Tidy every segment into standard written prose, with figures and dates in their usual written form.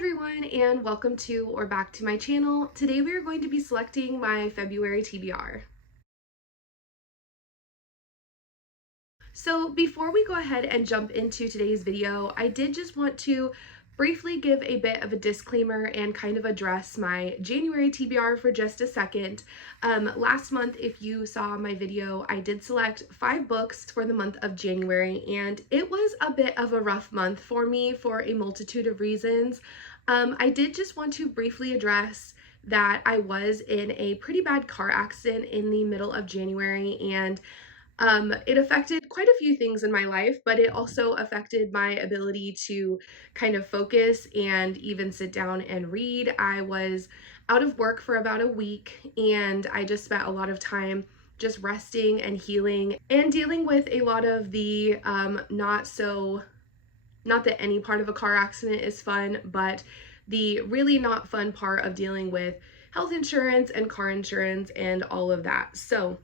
everyone, and welcome to or back to my channel. Today we are going to be selecting my February TBR. So before we go ahead and jump into today's video, I did just want to briefly give a bit of a disclaimer and kind of address my January TBR for just a second. Last month, if you saw my video, I did select 5 books for the month of January, and it was a bit of a rough month for me for a multitude of reasons. I did just want to briefly address that I was in a pretty bad car accident in the middle of January, and it affected quite a few things in my life, but it also affected my ability to kind of focus and even sit down and read. I was out of work for about a week, and I just spent a lot of time just resting and healing and dealing with a lot of the not that any part of a car accident is fun, but the really not fun part of dealing with health insurance and car insurance and all of that. So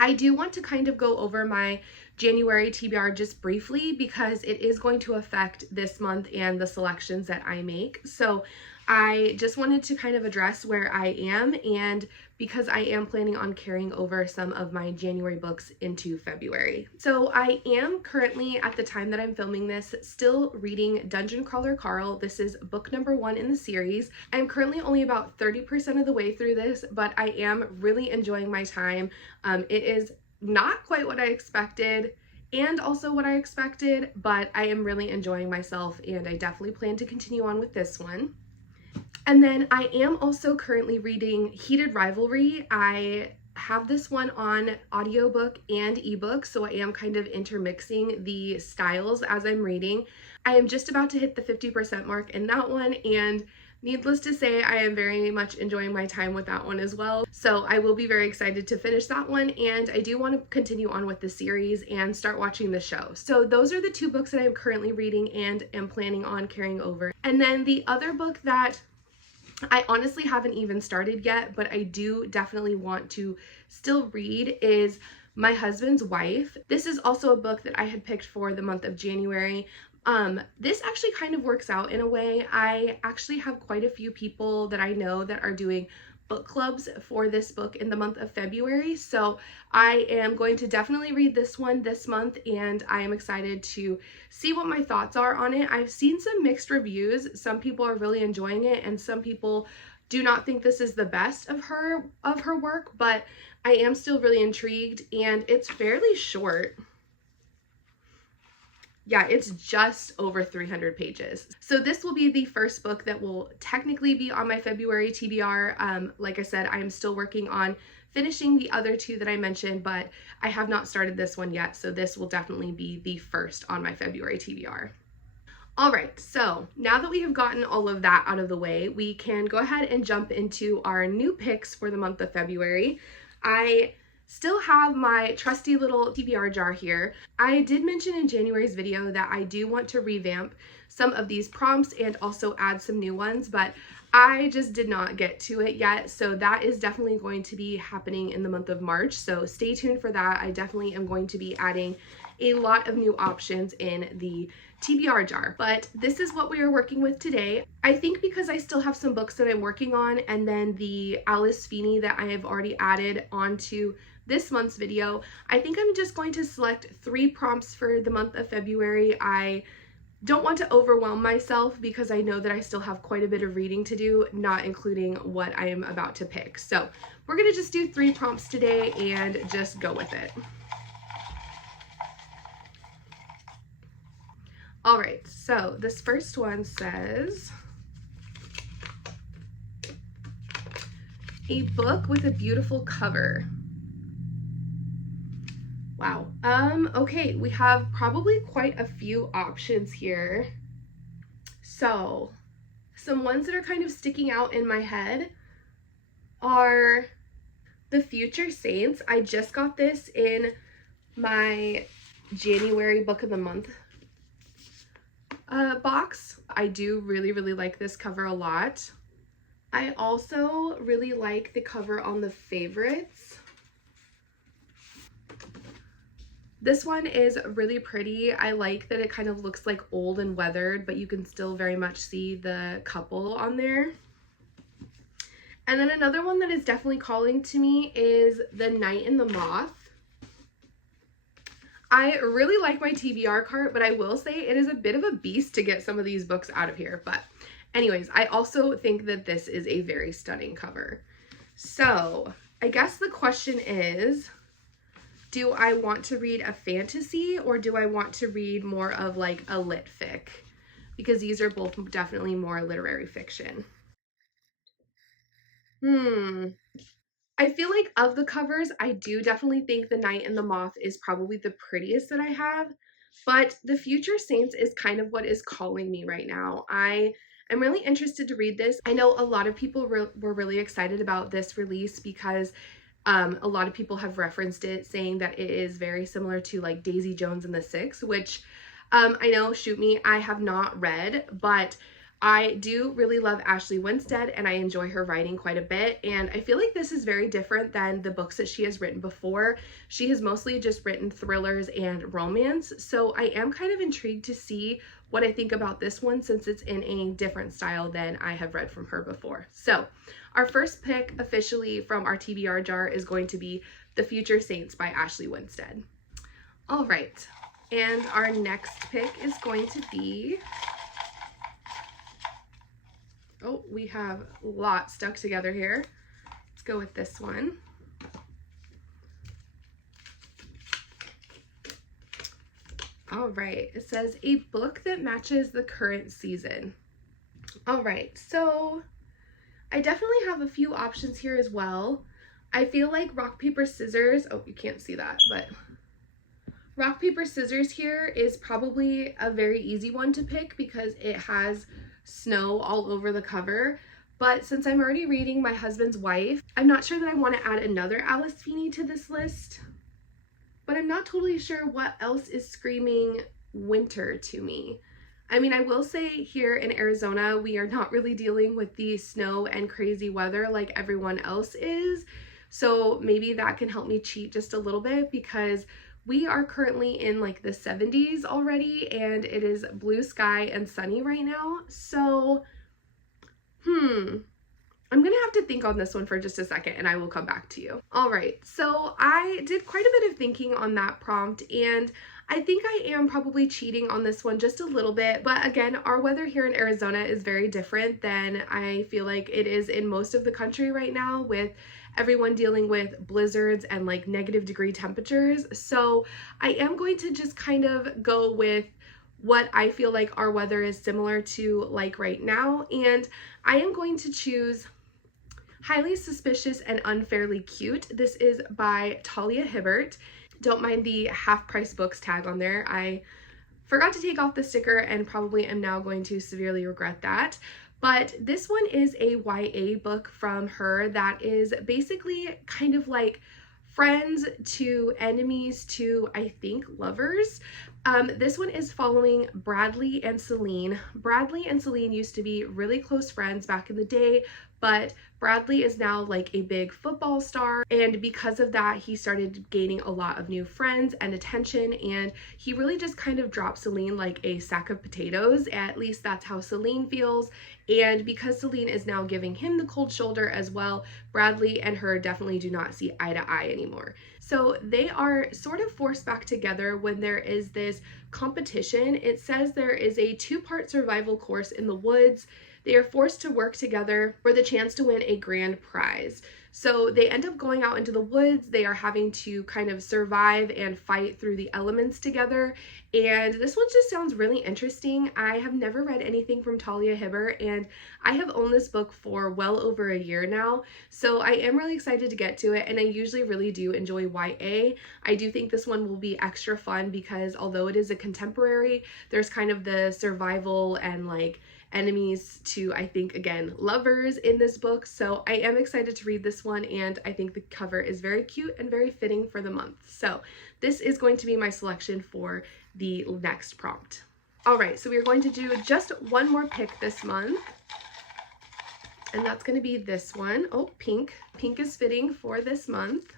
I do want to kind of go over my January TBR just briefly because it is going to affect this month and the selections that I make. So I just wanted to kind of address where I am, and because I am planning on carrying over some of my January books into February. So I am currently, at the time that I'm filming this, still reading Dungeon Crawler Carl. This is book number 1 in the series. I'm currently only about 30% of the way through this, but I am really enjoying my time. It is not quite what I expected and also what I expected, but I am really enjoying myself, and I definitely plan to continue on with this one. And then I am also currently reading Heated Rivalry. I have this one on audiobook and ebook, so I am kind of intermixing the styles as I'm reading. I am just about to hit the 50% mark in that one, and needless to say, I am very much enjoying my time with that one as well. So I will be very excited to finish that one, and I do want to continue on with the series and start watching the show. So those are the 2 books that I'm currently reading and am planning on carrying over. And then the other book that I honestly haven't even started yet, but I do definitely want to still read is My Husband's Wife. This is also a book that I had picked for the month of January. This actually kind of works out in a way. I actually have quite a few people that I know that are doing book clubs for this book in the month of February. So I am going to definitely read this one this month, and I am excited to see what my thoughts are on it. I've seen some mixed reviews. Some people are really enjoying it, and some people do not think this is the best of her work, but I am still really intrigued, and it's fairly short. Yeah, it's just over 300 pages. So this will be the first book that will technically be on my February TBR. Like I said, I am still working on finishing the other 2 that I mentioned, but I have not started this one yet. So this will definitely be the first on my February TBR. All right, so now that we have gotten all of that out of the way, we can go ahead and jump into our new picks for the month of February. I still have my trusty little TBR jar here. I did mention in January's video that I do want to revamp some of these prompts and also add some new ones, but I just did not get to it yet. So that is definitely going to be happening in the month of March. So stay tuned for that. I definitely am going to be adding a lot of new options in the TBR jar, but this is what we are working with today. I think because I still have some books that I'm working on, and then the Alice Feeney that I have already added onto this month's video, I think I'm just going to select 3 prompts for the month of February. I don't want to overwhelm myself because I know that I still have quite a bit of reading to do, not including what I am about to pick. So we're gonna just do 3 prompts today and just go with it. All right, so this first one says, a book with a beautiful cover. Wow. Okay, we have probably quite a few options here. So some ones that are kind of sticking out in my head are The Future Saints. I just got this in my January book of the month box. I do really like this cover a lot. I also really like the cover on the Favorites. This one is really pretty. I like that it kind of looks like old and weathered, but you can still very much see the couple on there. And then another one that is definitely calling to me is The Night and the Moth. I really like my TBR cart, but I will say it is a bit of a beast to get some of these books out of here. But anyways, I also think that this is a very stunning cover. So I guess the question is, do I want to read a fantasy or do I want to read more of like a lit fic? Because these are both definitely more literary fiction. I feel like of the covers, I do definitely think The Night and the Moth is probably the prettiest that I have, but The Future Saints is kind of what is calling me right now. I am really interested to read this. I know a lot of people were really excited about this release because a lot of people have referenced it saying that it is very similar to like Daisy Jones and the Six, which I know, shoot me, I have not read, but I do really love Ashley Winstead and I enjoy her writing quite a bit. And I feel like this is very different than the books that she has written before. She has mostly just written thrillers and romance. So I am kind of intrigued to see what I think about this one since it's in a different style than I have read from her before. So our first pick officially from our TBR jar is going to be The Future Saints by Ashley Winstead. All right. And our next pick is going to be, oh, we have a lot stuck together here. Let's go with this one. All right, it says a book that matches the current season. All right, so I definitely have a few options here as well. I feel like rock, paper, scissors, oh, you can't see that, but rock, paper, scissors here is probably a very easy one to pick because it has snow all over the cover. But since I'm already reading My Husband's Wife, I'm not sure that I want to add another Alice Feeney to this list. But I'm not totally sure what else is screaming winter to me. I mean, I will say here in Arizona, we are not really dealing with the snow and crazy weather like everyone else is. So maybe that can help me cheat just a little bit because we are currently in like the 70s already and it is blue sky and sunny right now. So, I'm gonna have to think on this one for just a second and I will come back to you. All right, so I did quite a bit of thinking on that prompt and I think I am probably cheating on this one just a little bit, but again, our weather here in Arizona is very different than I feel like it is in most of the country right now with everyone dealing with blizzards and like -degree temperatures. So I am going to just kind of go with what I feel like our weather is similar to like right now. And I am going to choose Highly Suspicious and Unfairly Cute. This is by Talia Hibbert. Don't mind the half price books tag on there. I forgot to take off the sticker and probably am now going to severely regret that. But this one is a YA book from her that is basically kind of like friends to enemies to, I think, lovers. This one is following Bradley and Celine. Bradley and Celine used to be really close friends back in the day, but Bradley is now like a big football star, and because of that he started gaining a lot of new friends and attention, and he really just kind of dropped Celine like a sack of potatoes. At least that's how Celine feels. And because Celine is now giving him the cold shoulder as well, Bradley and her definitely do not see eye to eye anymore. So they are sort of forced back together when there is this competition. It says there is a 2-part survival course in the woods. They are forced to work together for the chance to win a grand prize. So they end up going out into the woods. They are having to kind of survive and fight through the elements together. And this one just sounds really interesting. I have never read anything from Talia Hibbert, and I have owned this book for well over a year now. So I am really excited to get to it, and I usually really do enjoy YA. I do think this one will be extra fun because although it is a contemporary, there's kind of the survival and like enemies to, I think, again, lovers in this book. So I am excited to read this one, and I think the cover is very cute and very fitting for the month. So this is going to be my selection for the next prompt. All right, so we're going to do just one more pick this month, and that's going to be this one. Oh, pink. Pink is fitting for this month.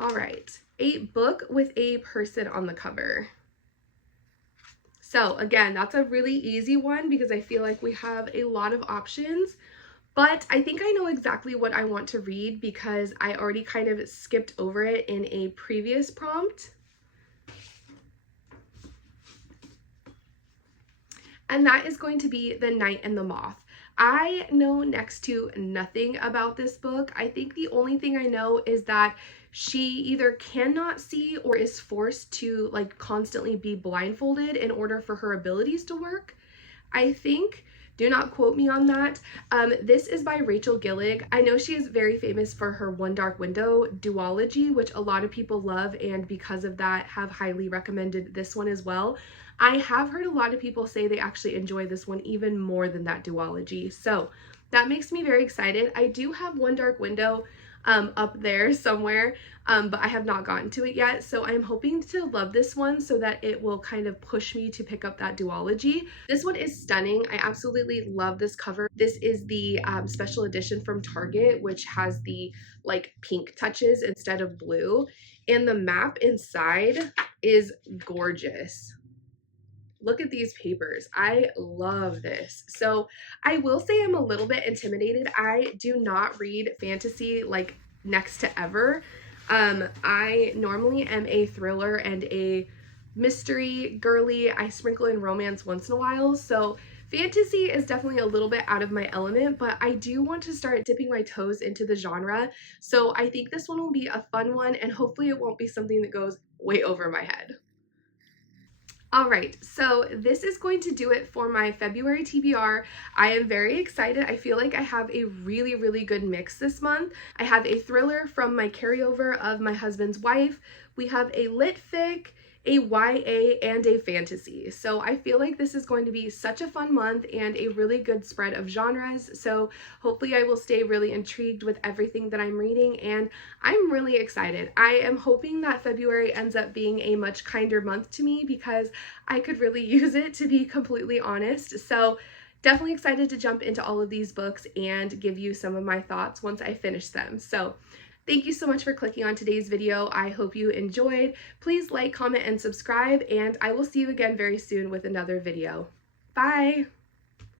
All right, a book with a person on the cover. So again, that's a really easy one because I feel like we have a lot of options, but I think I know exactly what I want to read because I already kind of skipped over it in a previous prompt. And that is going to be The Night and the Moth. I know next to nothing about this book. I think the only thing I know is that she either cannot see or is forced to like constantly be blindfolded in order for her abilities to work. I think, do not quote me on that. This is by Rachel Gillig. I know she is very famous for her One Dark Window duology, which a lot of people love, and because of that have highly recommended this one as well. I have heard a lot of people say they actually enjoy this one even more than that duology, so that makes me very excited. I do have One Dark Window up there somewhere, but I have not gotten to it yet, so I'm hoping to love this one so that it will kind of push me to pick up that duology. This one is stunning. I absolutely love this cover. This is the special edition from Target, which has the like pink touches instead of blue, and the map inside is gorgeous. Look at these papers. I love this. So I will say I'm a little bit intimidated. I do not read fantasy like next to ever. I normally am a thriller and a mystery girly. I sprinkle in romance once in a while. So fantasy is definitely a little bit out of my element, but I do want to start dipping my toes into the genre. So I think this one will be a fun one, and hopefully it won't be something that goes way over my head. All right, so this is going to do it for my February TBR. I am very excited. I feel like I have a really, really good mix this month. I have a thriller from my carryover of My Husband's Wife. We have a lit fic, a YA, and a fantasy. So I feel like this is going to be such a fun month and a really good spread of genres. So hopefully I will stay really intrigued with everything that I'm reading, and I'm really excited. I am hoping that February ends up being a much kinder month to me because I could really use it, to be completely honest. So definitely excited to jump into all of these books and give you some of my thoughts once I finish them. So thank you so much for clicking on today's video. I hope you enjoyed. Please like, comment, and subscribe, and I will see you again very soon with another video. Bye!